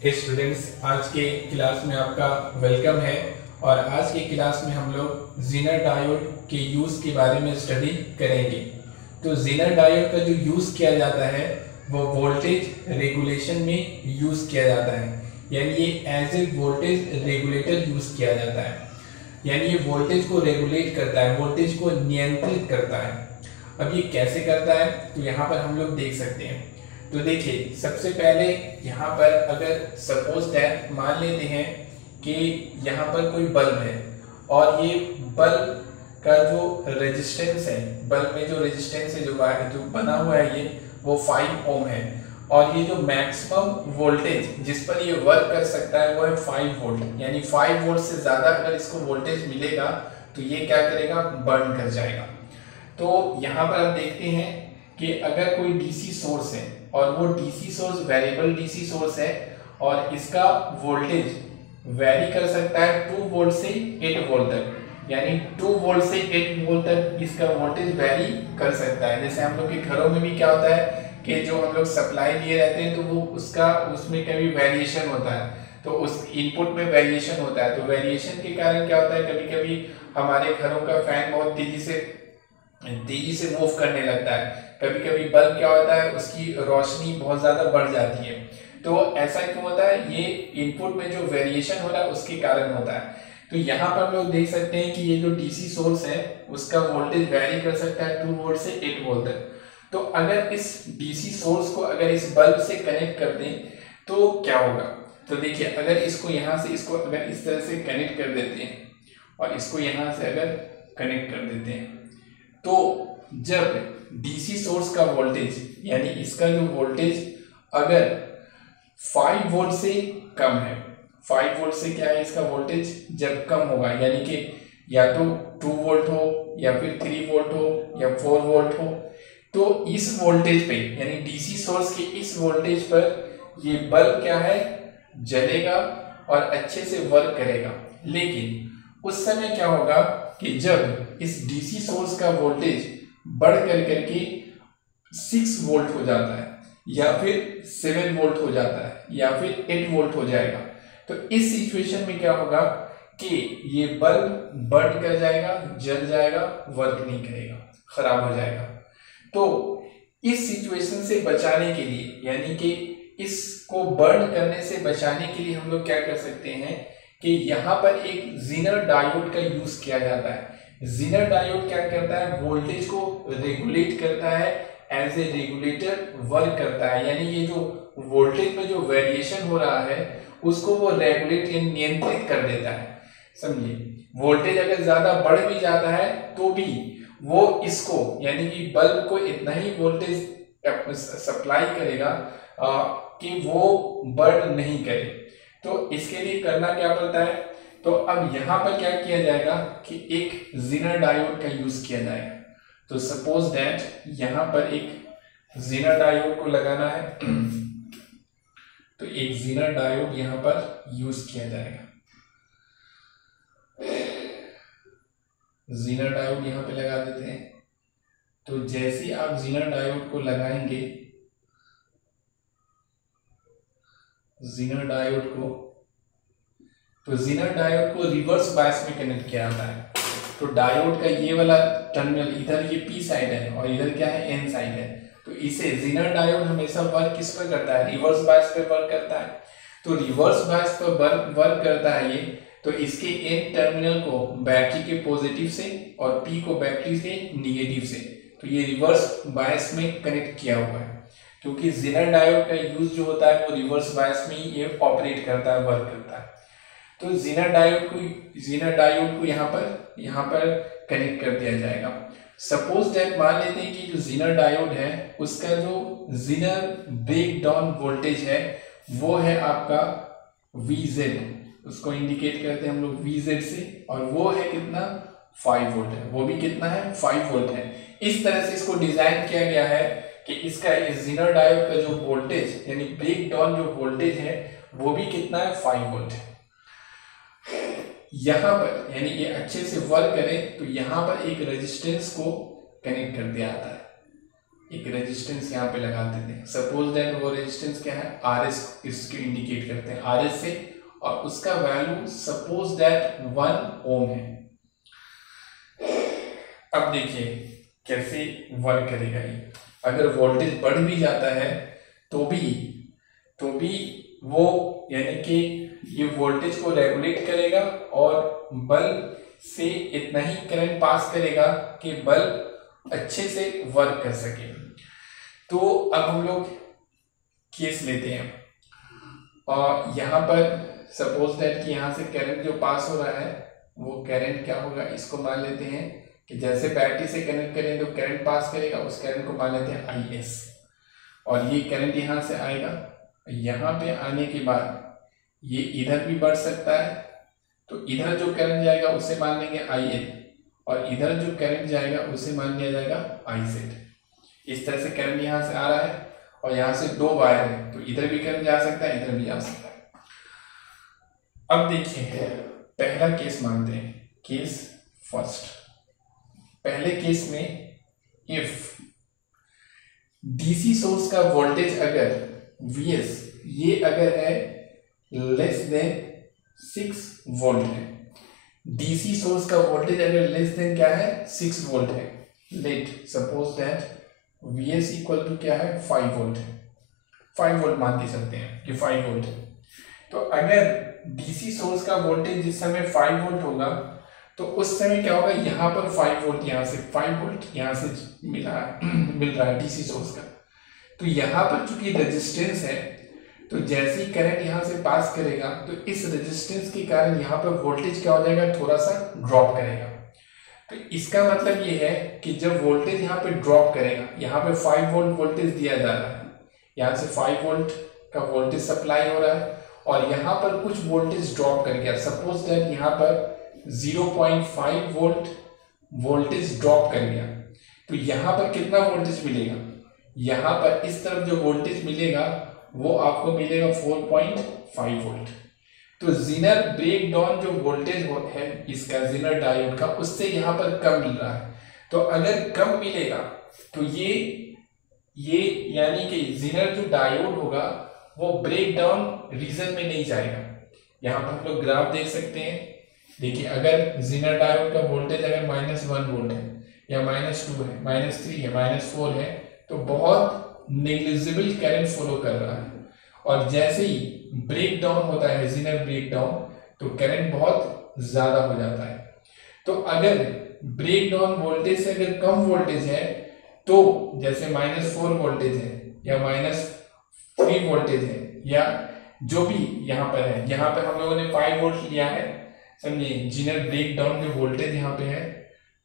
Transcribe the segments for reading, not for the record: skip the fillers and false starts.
Students, आज के class में आपका वेलकम है। और आज के क्लास में हम लोग जीनर डायोड के यूज़ के बारे में स्टडी करेंगे। तो जीनर डायोड का जो यूज़ किया जाता है वो वोल्टेज रेगुलेशन में यूज़ किया जाता है, यानी ये as a voltage regulator use किया जाता है। यानी ये वोल्टेज को रेगुलेट करता है, वोल्टेज को नियंत्रित करता है। अब ये कैसे करता है, तो यहाँ पर हम लोग देख सकते हैं। तो देखिए, सबसे पहले यहाँ पर अगर सपोज दैट मान लेते हैं कि यहाँ पर कोई बल्ब है और ये बल्ब का जो रेजिस्टेंस है, बल्ब में जो रेजिस्टेंस है, जो बना हुआ है ये वो 5 ओम है। और ये जो मैक्सिमम वोल्टेज जिस पर ये वर्क कर सकता है वो है 5 वोल्ट। यानी 5 वोल्ट से ज़्यादा अगर इसको वोल्टेज मिलेगा तो ये क्या करेगा, बर्न कर जाएगा। तो यहाँ पर आप देखते हैं कि अगर कोई डीसी सोर्स है और वो DC source variable DC source है और इसका वोल्टेज वेरी कर सकता है 2 वोल्ट से 8 वोल्ट तक, यानी 2 वोल्ट से 8 वोल्ट तक इसका वोल्टेज वेरी कर सकता है। जैसे हम लोग के घरों में भी क्या होता है कि जो हम लोग सप्लाई लिए रहते हैं तो वो उसमें कभी वेरिएशन होता है, तो उस इनपुट में वेरिएशन होता है। तो वेरिएशन के कारण क्या होता है, कभी कभी हमारे घरों का फैन बहुत तेजी से मूव करने लगता है। कभी कभी बल्ब क्या होता है, उसकी रोशनी बहुत ज्यादा बढ़ जाती है। तो ऐसा क्यों होता है, ये इनपुट में जो वेरिएशन हो रहा है उसके कारण होता है। तो यहाँ पर हम लोग देख सकते हैं कि ये जो डीसी सोर्स है उसका वोल्टेज वेरी कर सकता है 2 वोल्ट से 8 वोल्ट तक। तो अगर इस डीसी सोर्स को अगर इस बल्ब से कनेक्ट कर दें तो क्या होगा। तो देखिए, अगर इसको यहाँ से इसको अगर इस तरह से कनेक्ट कर देते हैं और इसको यहाँ से अगर कनेक्ट कर देते हैं, तो जब डीसी सोर्स का वोल्टेज यानी इसका जो वोल्टेज अगर 5 वोल्ट से कम है, 5 वोल्ट से क्या है इसका वोल्टेज जब कम होगा, यानी कि या तो 2 वोल्ट हो या फिर 3 वोल्ट हो या 4 वोल्ट हो, तो इस वोल्टेज पे यानी डीसी सोर्स के इस वोल्टेज पर ये बल्ब क्या है, जलेगा और अच्छे से वर्क करेगा। लेकिन उस समय क्या होगा कि जब इस डीसी सोर्स का वोल्टेज बढ़ करके 6 वोल्ट हो जाता है या फिर 7 वोल्ट हो जाता है या फिर 8 वोल्ट हो जाएगा, तो इस सिचुएशन में क्या होगा कि ये बल्ब बर्न कर जाएगा, जल जाएगा, वर्क नहीं करेगा, खराब हो जाएगा। तो इस सिचुएशन से बचाने के लिए, यानी कि इसको बर्न करने से बचाने के लिए हम लोग क्या कर सकते हैं कि यहाँ पर एक जीनर डायोड का यूज किया जाता है। जीनर डायोड क्या करता है, वोल्टेज को रेगुलेट करता है, एज ए रेगुलेटर वर्क करता है। यानी ये जो वोल्टेज में जो वेरिएशन हो रहा है उसको वो रेगुलेट यानी नियंत्रित कर देता है। समझिए, वोल्टेज अगर ज्यादा बढ़ भी जाता है तो भी वो इसको यानी कि बल्ब को इतना ही वोल्टेज सप्लाई करेगा कि वो बर्न नहीं करे। तो इसके लिए करना क्या पड़ता है, तो अब यहाँ पर क्या किया जाएगा कि एक जीनर डायोड का यूज किया जाएगा। तो सपोज दैट यहाँ पर एक जीनर डायोड को लगाना है तो एक जीनर डायोड यहाँ पर यूज किया जाएगा। जीनर डायोड यहाँ पे लगा देते हैं। तो जैसे ही आप जीनर डायोड को लगाएंगे, जीनर डायोड को, तो जीनर डायोड को रिवर्स बायस में कनेक्ट किया जाता है। तो डायोड का ये वाला टर्मिनल, इधर ये पी साइड है और इधर क्या है, एन साइड है। तो इसे जीनर डायोड हमेशा वर्क किस पर करता है, रिवर्स बायस पे वर्क करता है। तो रिवर्स बायस पर वर्क करता है ये, तो इसके एन टर्मिनल को बैटरी के पॉजिटिव से और पी को बैटरी के निगेटिव से, तो ये रिवर्स बायस में कनेक्ट किया हुआ है। क्योंकि जीनर डायोड का यूज जो होता है वो रिवर्स बायस में ही ये ऑपरेट करता है, वर्क करता है। तो जीनर डायोड को यहाँ पर कनेक्ट कर दिया जाएगा। सपोज दैट मान लेते हैं कि जो जीनर डायोड है उसका जो जीनर ब्रेक डाउन वोल्टेज है वो है आपका VZ, उसको इंडिकेट करते हैं हम लोग VZ से, और वो है कितना, 5 वोल्ट है। वो भी कितना है, 5 वोल्ट है। इस तरह से इसको डिजाइन किया गया है कि इसका इस जीनर डायोड का जो वोल्टेज यानी ब्रेक डाउन जो वोल्टेज है वो भी कितना है, 5 वोल्ट है। यहाँ पर यानी ये अच्छे से वर्क करे तो यहाँ पर एक रेजिस्टेंस को कनेक्ट कर दिया जाता है। एक रेजिस्टेंस यहाँ पे लगा देते हैं। सपोज दैट वो रेजिस्टेंस क्या है, RS इसको इंडिकेट करते हैं, RS से, और उसका वैल्यू सपोज दैट 1 ओम है। अब देखिए कैसे वर्क करेगा ये। अगर वोल्टेज बढ़ भी जाता है तो भी वो यानी कि ये वोल्टेज को रेगुलेट करेगा और बल्ब से इतना ही करंट पास करेगा कि बल्ब अच्छे से वर्क कर सके। तो अब हम लोग केस लेते हैं और यहाँ पर सपोज दैट कि यहाँ से करंट जो पास हो रहा है वो करंट क्या होगा, इसको मान लेते हैं कि जैसे बैटरी से कनेक्ट करें तो करंट पास करेगा, उस करंट को मान लेते हैं IS, और ये करंट यहाँ से आएगा, यहाँ पे आने के बाद ये इधर भी बढ़ सकता है, तो इधर जो करंट जाएगा उसे मान लेंगे IL, और इधर जो करंट जाएगा उसे मान लिया जाएगा IZ। इस तरह से करंट यहाँ से आ रहा है और यहाँ से 2 वायर है, तो इधर भी करंट जा सकता है, इधर भी जा सकता है। अब देखिए पहला केस मानते हैं, केस फर्स्ट। पहले केस में इफ डीसी सोर्स का वोल्टेज अगर Vs ये अगर है लेस देन 6 वोल्ट है, डीसी सोर्स का वोल्टेज अगर लेस देन क्या है 6 वोल्ट है, let suppose that Vs equal to क्या है 5 वोल्ट है, 5 वोल्ट मान दे सकते हैं कि 5 वोल्ट है। तो अगर डीसी सोर्स का वोल्टेज जिस समय 5 वोल्ट होगा तो उस समय क्या होगा, यहाँ पर 5 वोल्ट, यहाँ से 5 वोल्ट यहाँ से मिल रहा है डीसी सोर्स का। तो यहाँ पर चूंकि रेजिस्टेंस है तो जैसे ही करंट यहाँ से पास करेगा तो इस रेजिस्टेंस के कारण यहाँ पर वोल्टेज क्या हो जाएगा, थोड़ा सा ड्रॉप करेगा। तो इसका मतलब ये है कि जब वोल्टेज यहाँ पे ड्रॉप करेगा, यहाँ पे 5 वोल्ट वोल्टेज दिया जा रहा है, यहाँ से 5 वोल्ट का वोल्टेज सप्लाई हो रहा है और यहाँ पर कुछ वोल्टेज ड्रॉप कर गया, सपोज दैट यहाँ पर 0.5 वोल्ट वोल्टेज ड्रॉप कर गया, तो यहाँ पर कितना वोल्टेज मिलेगा, यहाँ पर इस तरफ जो वोल्टेज मिलेगा वो आपको मिलेगा 4.5 वोल्ट। तो जीनर ब्रेक डाउन जो वोल्टेज है इसका जीनर डायोड का, उससे यहाँ पर कम मिल रहा है। तो अगर कम मिलेगा तो ये यानी कि जीनर जो डायोड होगा वो ब्रेक डाउन रीजन में नहीं जाएगा। यहाँ पर हम लोग ग्राफ देख सकते हैं, देखिए अगर जीनर डायोड का वोल्टेज अगर -1 वोल्ट है या -2 है, -3 है, -4 है, तो बहुत नेग्लिजिबल करंट फ्लो कर रहा है। और जैसे ही ब्रेक डाउन होता है जीनर ब्रेक डाउन तो करंट बहुत ज्यादा हो जाता है। तो अगर ब्रेक डाउन वोल्टेज से अगर कम वोल्टेज है तो जैसे -4 वोल्टेज है या -3 वोल्टेज है या जो भी यहाँ पर है, यहाँ पर हम लोगों ने 5 वोल्ट लिया है, समझिए जीनर ब्रेक डाउन जो वोल्टेज यहाँ पे है,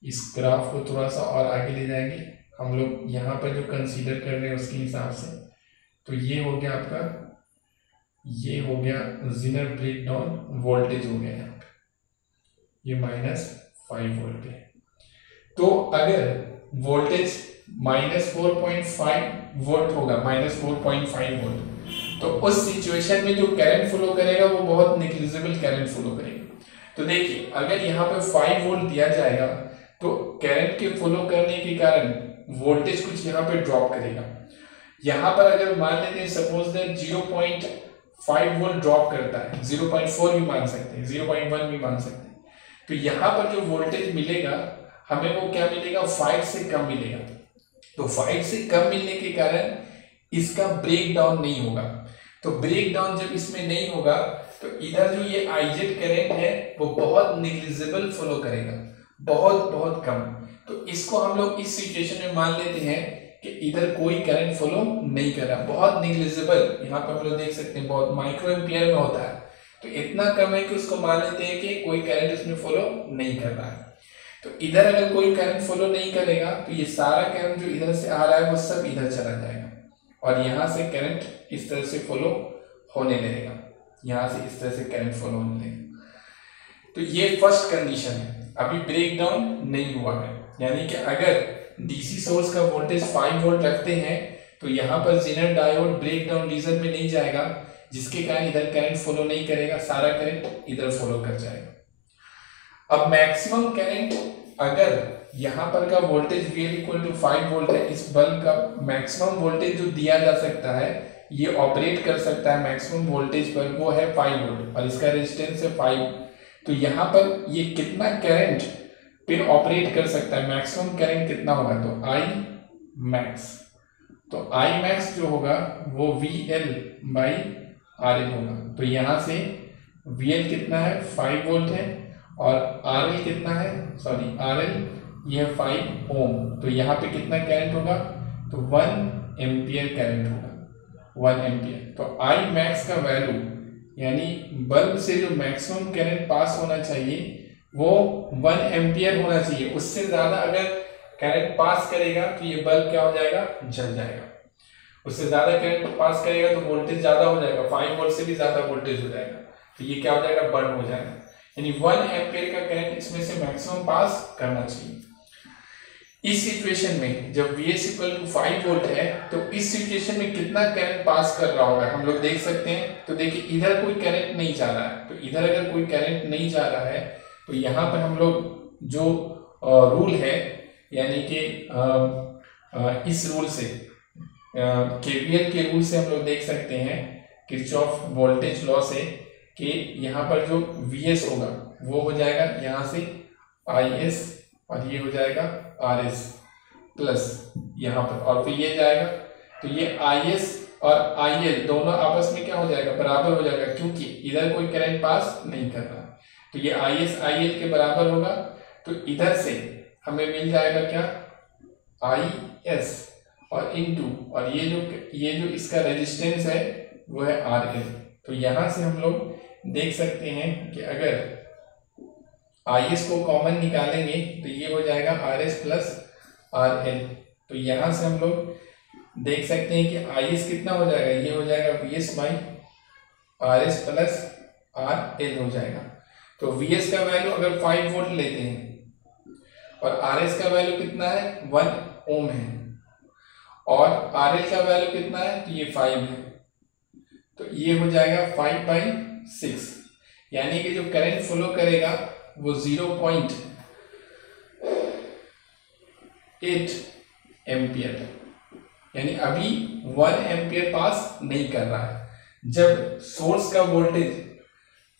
इस ग्राफ को थोड़ा सा और आगे ले जाएंगे हम लोग, यहाँ पर जो कंसीडर कर रहे हैं उसके हिसाब से। तो ये हो गया आपका, ये हो गया जीनर ब्रेक डाउन वोल्टेज हो गया यहाँ पे, ये -5 वोल्ट है। तो अगर वोल्टेज -4.5 वोल्ट होगा, -4.5 वोल्ट, तो उस सिचुएशन में जो करंट फ्लो करेगा वो बहुत नेग्लिजिबल करंट फ्लो करेगा। तो देखिए अगर यहाँ पे 5 वोल्ट दिया जाएगा तो करंट के फ्लो करने के कारण वोल्टेज कुछ यहाँ पे ड्रॉप करेगा। यहाँ पर अगर मान लेते हैं सपोज दैट 0.5 वोल्ट ड्रॉप करता है, 0.4 भी मान सकते हैं, 0.1 भी मान सकते हैं, तो यहाँ पर जो वोल्टेज मिलेगा हमें वो क्या मिलेगा, 5 से कम मिलेगा। तो 5 से कम मिलने के कारण इसका ब्रेक डाउन नहीं होगा। तो ब्रेक डाउन जब इसमें नहीं होगा तो इधर जो ये IZ करंट है वो बहुत नेग्लिजिबल फ्लो करेगा, बहुत कम। तो इसको हम लोग इस सिचुएशन में मान लेते हैं कि इधर कोई करंट फ्लो नहीं कर रहा, बहुत नेग्लिजिबल, यहाँ पर हम लोग देख सकते हैं बहुत माइक्रो एम्पियर में होता है, तो इतना कम है कि उसको मान लेते हैं कि कोई करंट इसमें फ्लो नहीं कर रहा है। तो इधर अगर कोई करंट फ्लो नहीं करेगा तो ये सारा करंट जो इधर से आ रहा है वो सब इधर चला जाएगा और यहाँ से करंट इस तरह से फ्लो होने लगेगा, यहाँ से इस तरह से करंट फ्लो होने लगेगा। तो ये फर्स्ट कंडीशन है, अभी ब्रेक डाउन नहीं हुआ है, यानी कि अगर डीसी सोर्स का वोल्टेज 5 वोल्ट रखते हैं तो यहाँ पर zener diode break down region में नहीं जाएगा, जिसके कारण इधर करंट फ्लो नहीं करेगा, सारा करंट इधर फ्लो कर जाएगा। अब मैक्सिमम करंट अगर यहाँ पर का voltage VL equal to 5 volt है। इस बल्ब का मैक्सिमम वोल्टेज जो दिया जा सकता है, ये ऑपरेट कर सकता है मैक्सिमम वोल्टेज पर, वो है 5 वोल्ट और इसका रेजिस्टेंस है 5। तो यहाँ पर ये कितना करंट पे ऑपरेट कर सकता है, मैक्सिमम करंट कितना होगा, तो I मैक्स। तो I मैक्स जो होगा वो VL बाई RL होगा। तो यहाँ से VL कितना है, 5 वोल्ट है, और RL कितना है, सॉरी RL ये है 5 ओम। तो यहाँ पे कितना करंट होगा, तो 1 एम्पियर करंट होगा, 1 एम्पियर। तो I मैक्स का वैल्यू, यानी बल्ब से जो मैक्सिमम करंट पास होना चाहिए वो 1 एम्पियर होना चाहिए। उससे ज्यादा अगर करंट पास करेगा तो ये बल्ब क्या हो जाएगा, जल जाएगा। उससे ज्यादा करंट पास करेगा तो वोल्टेज ज्यादा हो जाएगा, 5 वोल्ट से भी ज्यादा वोल्टेज हो जाएगा, तो ये क्या हो जाएगा, बर्न हो जाएगा। यानी 1 एम्पियर का करंट इसमें से मैक्सिमम पास करना चाहिए। इस सिचुएशन में जब Vs इक्वल टू 5 वोल्ट है, तो इस सिचुएशन में कितना करंट पास कर रहा होगा हम लोग देख सकते हैं। तो देखिए इधर कोई करंट नहीं जा रहा है, तो इधर अगर कोई करंट नहीं जा रहा है तो यहाँ पर हम लोग जो रूल है, यानी कि इस रूल से, KVL के रूल से हम लोग देख सकते हैं, किरचॉफ वोल्टेज लॉ से, कि यहाँ पर जो Vs होगा वो हो जाएगा यहाँ से Is और ये हो जाएगा Rs प्लस यहाँ पर, और फिर ये जाएगा, तो ये Is और IL दोनों आपस में क्या हो जाएगा, बराबर हो जाएगा, क्योंकि इधर कोई करंट पास नहीं कर रहा। तो ये Is IL के बराबर होगा। तो इधर से हमें मिल जाएगा क्या, Is और इनटू, और ये जो इसका रेजिस्टेंस है वो है RL। तो यहाँ से हम लोग देख सकते हैं कि अगर Is को कॉमन निकालेंगे तो ये हो जाएगा Rs प्लस RL। तो यहाँ से हम लोग देख सकते हैं कि Is कितना हो जाएगा, ये हो जाएगा Vs by Rs plus RL हो जाएगा। तो Vs का वैल्यू अगर 5 वोल्ट लेते हैं और Rs का वैल्यू कितना है, 1 ओम है, और RL का वैल्यू कितना है, तो ये 5 है। तो ये हो जाएगा 5/6, यानी कि जो करंट फ्लो करेगा वो 0.8 एम्पियर, यानी अभी 1 एम्पियर पास नहीं कर रहा है। जब सोर्स का वोल्टेज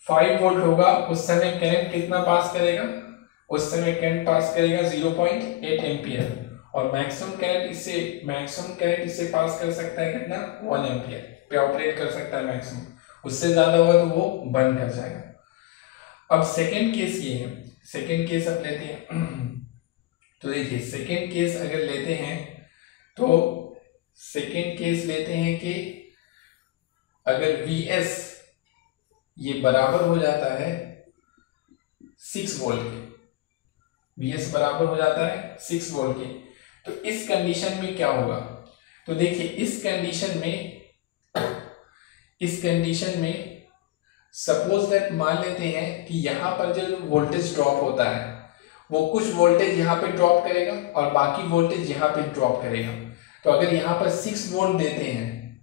5 वोल्ट होगा उस समय करंट कितना पास करेगा, उस समय करंट पास करेगा 0.8 एम्पियर, और मैक्सिमम करंट इससे पास कर सकता है कितना, 1 एम्पियर पे ऑपरेट कर सकता है मैक्सिमम। उससे ज्यादा होगा तो वो बंद कर जाएगा। अब सेकेंड केस ये है, सेकेंड केस अब लेते हैं। तो देखिए सेकेंड केस अगर लेते हैं, तो सेकेंड केस लेते हैं कि अगर Vs ये बराबर हो जाता है 6 वोल्ट के, Vs बराबर हो जाता है 6 वोल्ट के, तो इस कंडीशन में क्या होगा। तो देखिए इस कंडीशन में सपोज दैट मान लेते हैं कि यहाँ पर जो वोल्टेज ड्रॉप होता है वो कुछ वोल्टेज यहाँ पे ड्रॉप करेगा और बाकी वोल्टेज यहाँ पे ड्रॉप करेगा। तो अगर यहाँ पर 6 वोल्ट देते हैं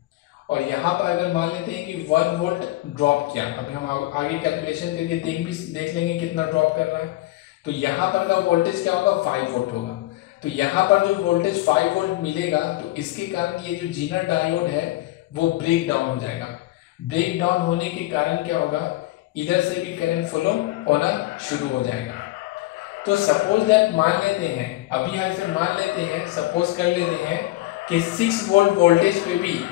और यहाँ पर अगर मान लेते हैं कि 1 वोल्ट ड्रॉप किया, अभी हम आगे कैलकुलेशन करके देख लेंगे कितना ड्रॉप कर रहा है। तो यहाँ पर का वोल्टेज क्या होगा, 5 वोल्ट होगा। तो यहाँ पर जो वोल्टेज 5 वोल्ट मिलेगा, तो इसके कारण ये जो जीनर डायोड है वो ब्रेक डाउन हो जाएगा। ब्रेक डाउन होने के कारण क्या होगा, इधर से भी करंट फ्लो होना शुरू हो जाएगा। तो सपोज दैट मान लेते हैं, अभी यहाँ से मान लेते हैं, सपोज कर लेते हैं कि 6 वोल्ट वोल्टेज पे भी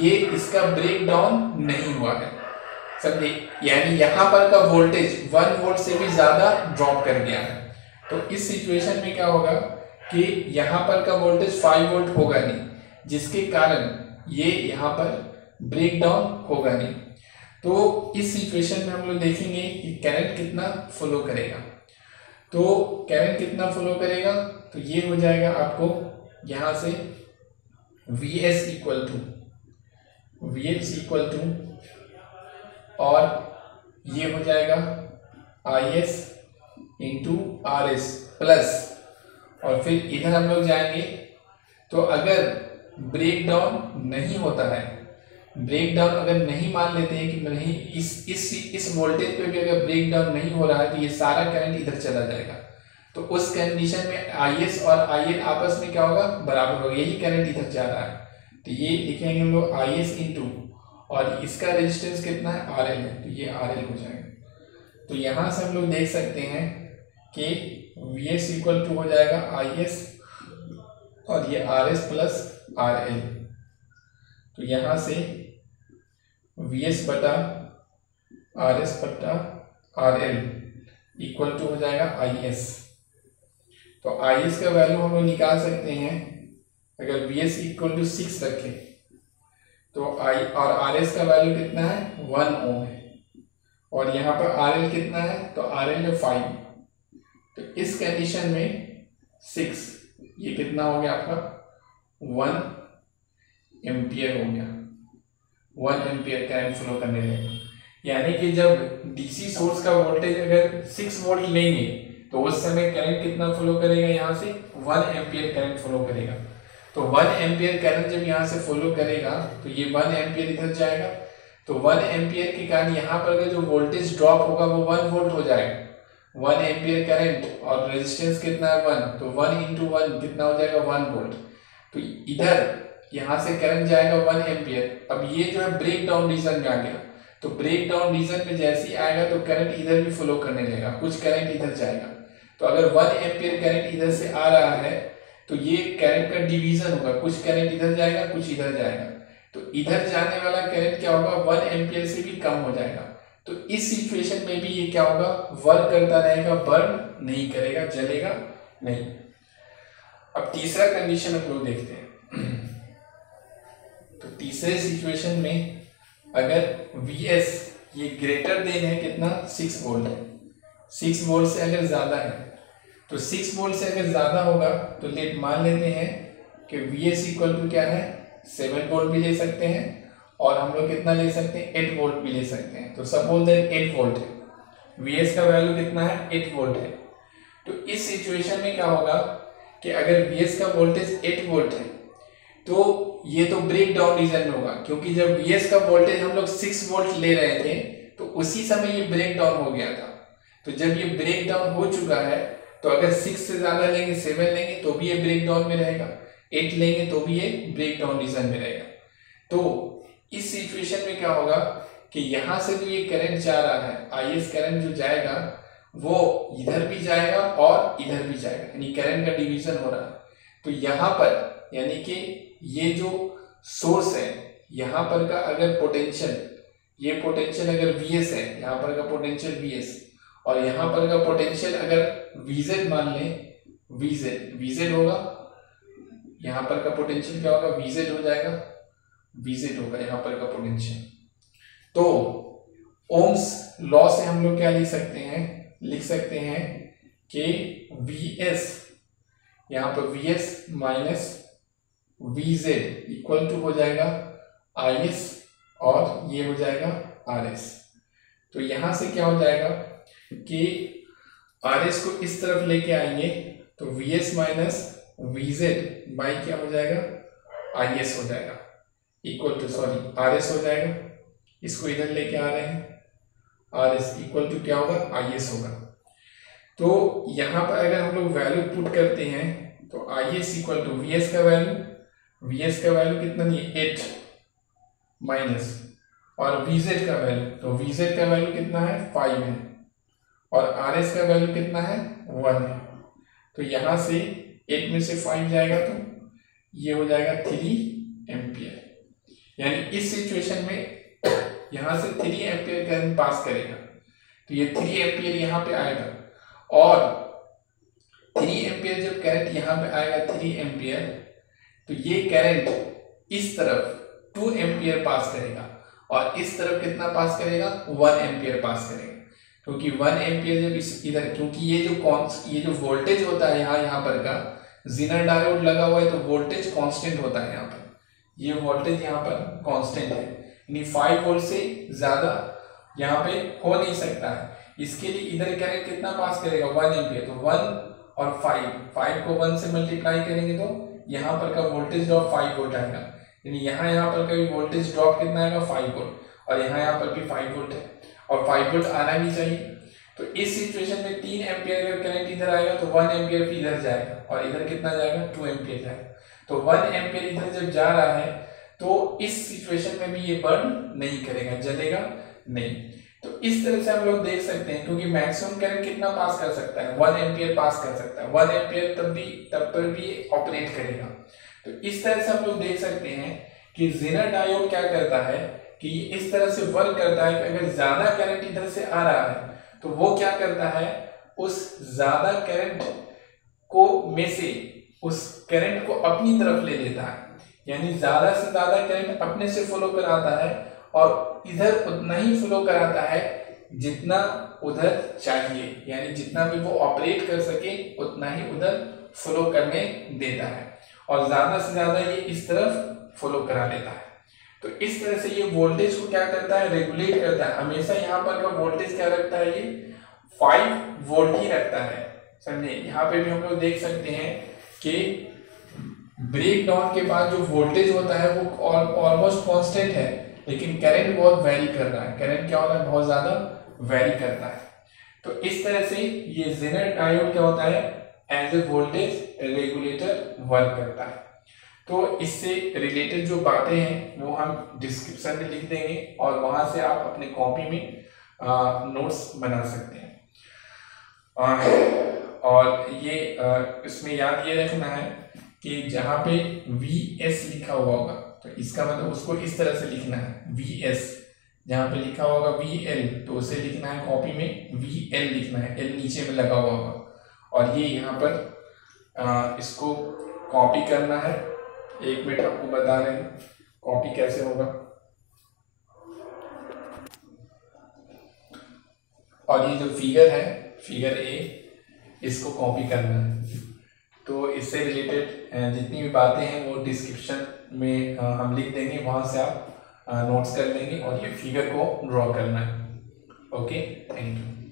ये इसका ब्रेक डाउन नहीं हुआ है, समझे, यानी यहाँ पर का वोल्टेज 1 वोल्ट से भी ज्यादा ड्रॉप कर गया है। तो इस सिचुएशन में क्या होगा कि यहाँ पर का वोल्टेज 5 वोल्ट होगा नहीं, जिसके कारण ये यहाँ पर ब्रेक डाउन होगा नहीं। तो इस सिचुएशन में हम लोग देखेंगे कि करंट कितना फ्लो करेगा। तो करंट कितना फ्लो करेगा, तो ये हो जाएगा आपको यहाँ से Vs इक्वल टू और ये हो जाएगा Is इंटू Rs प्लस, और फिर इधर हम लोग जाएंगे। तो अगर ब्रेक डाउन नहीं होता है, ब्रेक डाउन अगर नहीं मान लेते हैं कि नहीं इस वोल्टेज पे भी अगर ब्रेक डाउन नहीं हो रहा है, तो ये सारा करंट इधर चला जाएगा। तो उस कंडीशन में IS और IL आपस में क्या होगा, बराबर होगा, यही करंट इधर जा रहा है। तो ये लिखेंगे हम लोग IS इंटू, और इसका रेजिस्टेंस कितना है, RL है, तो ये RL हो जाएगा। तो यहां से हम लोग देख सकते हैं कि VS इक्वल टू हो जाएगा IS और ये RS प्लस RL। तो यहां से VS बटा RS बटा RL इक्वल टू हो जाएगा IS। तो IS का वैल्यू हम लोग निकाल सकते हैं, अगर VS इक्वल टू 6 रखें तो I और RS का वैल्यू कितना है, 1 ओम है, और यहाँ पर RL कितना है, तो RL है 5। तो इस कंडीशन में 6, ये कितना हो गया आपका, 1 एम्पियर हो गया, 1 एम्पियर करंट फ्लो करने लगेगा। यानी कि जब डीसी सोर्स का वोल्टेज अगर 6 वोल्ट लेंगे तो उस समय करंट कितना फ्लो करेगा, यहाँ से 1 एम्पियर करंट फ्लो करेगा। तो 1 एम्पियर करंट जब यहाँ से फ्लो करेगा तो ये 1 एम्पियर इधर जाएगा, तो 1 एम्पियर के कारण यहाँ पर जो वोल्टेज ड्रॉप होगा वो 1 वोल्ट हो जाएगा। 1 एम्पियर करंट और रेजिस्टेंस कितना है 1, तो 1 इंटू 1 कितना हो जाएगा, 1 वोल्ट। तो इधर यहाँ से करंट जाएगा 1 एम्पियर। अब ये जो है ब्रेक डाउन रीजन में आ गया, तो ब्रेक डाउन रीजन में जैसे ही आएगा तो करंट इधर भी फ्लो करने लगेगा, कुछ करंट इधर जाएगा। तो अगर 1 एम्पियर करंट इधर से आ रहा है तो ये करंट का डिवीजन होगा, कुछ करंट इधर जाएगा, कुछ इधर जाएगा। तो इधर जाने वाला करंट क्या होगा, 1 एम्पियर से भी कम हो जाएगा। तो इस सिचुएशन में भी ये क्या होगा, वर्क करता रहेगा, बर्न नहीं करेगा, जलेगा नहीं। अब तीसरा कंडीशन हम लोग देखते हैं। तो तीसरे सिचुएशन में अगर VS ये ग्रेटर देन है कितना, 6 वोल्ट है, 6 वोल्ट से अगर ज्यादा है, तो 6 वोल्ट से अगर ज्यादा होगा तो लेट मान लेते हैं कि VS इक्वल टू क्या है, 7 वोल्ट भी ले सकते हैं, और हम लोग कितना ले सकते हैं, 8 वोल्ट भी ले सकते हैं। तो सपोज दैट 8 वोल्ट है, VS का वैल्यू कितना है, 8 वोल्ट है। तो इस सिचुएशन में क्या होगा कि अगर VS का वोल्टेज 8 वोल्ट है तो ये तो ब्रेक डाउन रीजन में होगा, क्योंकि जब VS का वोल्टेज हम लोग 6 वोल्ट ले रहे थे तो उसी समय ये ब्रेक डाउन हो गया था। तो जब ये ब्रेक डाउन हो चुका है तो अगर 6 से ज्यादा लेंगे, 7 लेंगे तो भी ये ब्रेक डाउन में रहेगा, 8 लेंगे तो भी ये ब्रेक डाउन रीजन में रहेगा। तो इस सिचुएशन में क्या होगा कि यहां से जो ये करंट जा रहा है, IS करंट जो जाएगा वो इधर भी जाएगा और इधर भी जाएगा, यानी करंट का डिवीजन हो रहा है। तो यहाँ पर यानी कि ये जो सोर्स है, यहाँ पर का अगर पोटेंशियल, ये पोटेंशियल अगर VS है, यहाँ पर का पोटेंशियल VS, और यहाँ पर का पोटेंशियल अगर VZ मान लें, VZ होगा, यहाँ पर का पोटेंशियल क्या होगा, VZ हो जाएगा, VZ होगा यहाँ पर का पोटेंशियल। तो ओम्स लॉ से हम लोग क्या लिख सकते हैं, लिख सकते हैं कि VS, यहाँ पर VS minus VZ equal to हो जाएगा IS और ये हो जाएगा RS। तो यहां से क्या हो जाएगा कि RS को इस तरफ लेके आएंगे तो VS माइनस VZ बाई क्या हो जाएगा, IS हो जाएगा, इक्वल टू सॉरी RS हो जाएगा। इसको इधर लेके आ रहे हैं, RS इक्वल टू क्या होगा, IS होगा। तो यहाँ पर अगर हम लोग वैल्यू पुट करते हैं तो IS इक्वल टू VS का वैल्यू कितना नहीं है, 8 माइनस, और VZ का वैल्यू, तो VZ का वैल्यू कितना है, 5 है, और RS का वैल्यू कितना है, 1 है। तो यहां से 8 में से 5 जाएगा तो ये हो जाएगा 3 एम्पियर। यानी इस सिचुएशन में यहां से 3 एम्पियर करंट पास करेगा, तो ये 3 एम्पियर यहाँ पे आएगा, और 3 एम्पियर जब करंट यहाँ पे आएगा 3 एम्पियर, तो ये करंट इस तरफ 2 एम्पियर पास करेगा, और इस तरफ कितना पास करेगा, 1 एम्पियर पास करेगा। क्योंकि 1 एम्पियर जब इस इधर, क्योंकि ये जो वोल्टेज होता है यहाँ पर का जीनर डायोड लगा हुआ है तो वोल्टेज कांस्टेंट होता है यहाँ पर, ये वोल्टेज यहाँ पर कांस्टेंट है, यानी 5 वोल्ट से ज्यादा यहाँ पे हो नहीं सकता है। इसके लिए इधर करंट कितना पास करेगा, 1 एम्पियर, तो 1 और 5 को 1 से मल्टीप्लाई करेंगे तो यहाँ पर का वोल्टेज ड्रॉप 5 वोल्ट आएगा, यानी यहाँ पर का भी वोल्टेज ड्रॉप कितना आएगा, 5 वोल्ट, और यहाँ पर भी 5 वोल्ट है, और 5 वोल्ट आना भी चाहिए। तो इस सिचुएशन में 3 एम्पियर अगर करंट इधर आएगा तो 1 एम्पियर इधर जाएगा और इधर कितना जाएगा 2 एम्पियर जाएगा। तो 1 एम्पियर इधर जब जा रहा है तो इस सिचुएशन में भी ये बर्न नहीं करेगा, जलेगा नहीं। तो इस तरह से हम लोग देख सकते हैं, क्योंकि मैक्सिमम करंट कितना पास कर सकता है 1 एम्पियर पास कर सकता है, 1 एम्पियर तब पर भी ऑपरेट करेगा। तो इस तरह से हम लोग देख सकते हैं कि ज़ेनर डायोड क्या करता है कि इस तरह से वर्क करता है कि अगर ज्यादा करंट इधर से आ रहा है तो वो क्या करता है, उस ज्यादा करंट को में से उस करंट को अपनी तरफ ले लेता है, यानी ज्यादा से ज्यादा करंट अपने से फ्लो कराता है और इधर उतना ही फ्लो कराता है जितना उधर चाहिए, यानी जितना भी वो ऑपरेट कर सके उतना ही उधर फ्लो करने देता है और ज्यादा से ज्यादा ये इस तरफ फ्लो करा लेता है। तो इस तरह से ये वोल्टेज को क्या करता है, रेगुलेट करता है। हमेशा यहाँ पर का वोल्टेज क्या रखता है, ये 5 वोल्ट ही रखता है, समझे। यहाँ पे भी हम लोग देख सकते हैं कि ब्रेक डाउन के बाद जो वोल्टेज होता है वो ऑलमोस्ट कांस्टेंट है, लेकिन करंट बहुत वेरी कर रहा है, करंट क्या होता है बहुत ज्यादा वेरी करता है। तो इस तरह से ये ज़ेनर डायोड क्या होता है, as a voltage regulator work करता है। तो इससे रिलेटेड जो बातें हैं वो हम डिस्क्रिप्शन में लिख देंगे और वहां से आप अपने कॉपी में नोट्स बना सकते हैं। और ये इसमें याद ये रखना है कि जहाँ पे VS लिखा हुआ होगा तो इसका मतलब उसको इस तरह से लिखना है, VS। जहाँ पे लिखा होगा VL तो उसे लिखना है कॉपी में VL लिखना है, L नीचे में लगा हुआ होगा। और ये यहाँ पर इसको कॉपी करना है। 1 मिनट आपको बता रहे हैं कॉपी कैसे होगा। और ये जो फिगर है, फिगर A, इसको कॉपी करना है। तो इससे रिलेटेड जितनी भी बातें हैं वो डिस्क्रिप्शन में हम लिख देंगे, वहां से आप नोट्स कर लेंगे और ये फिगर को ड्रॉ करना है। Okay, thank you.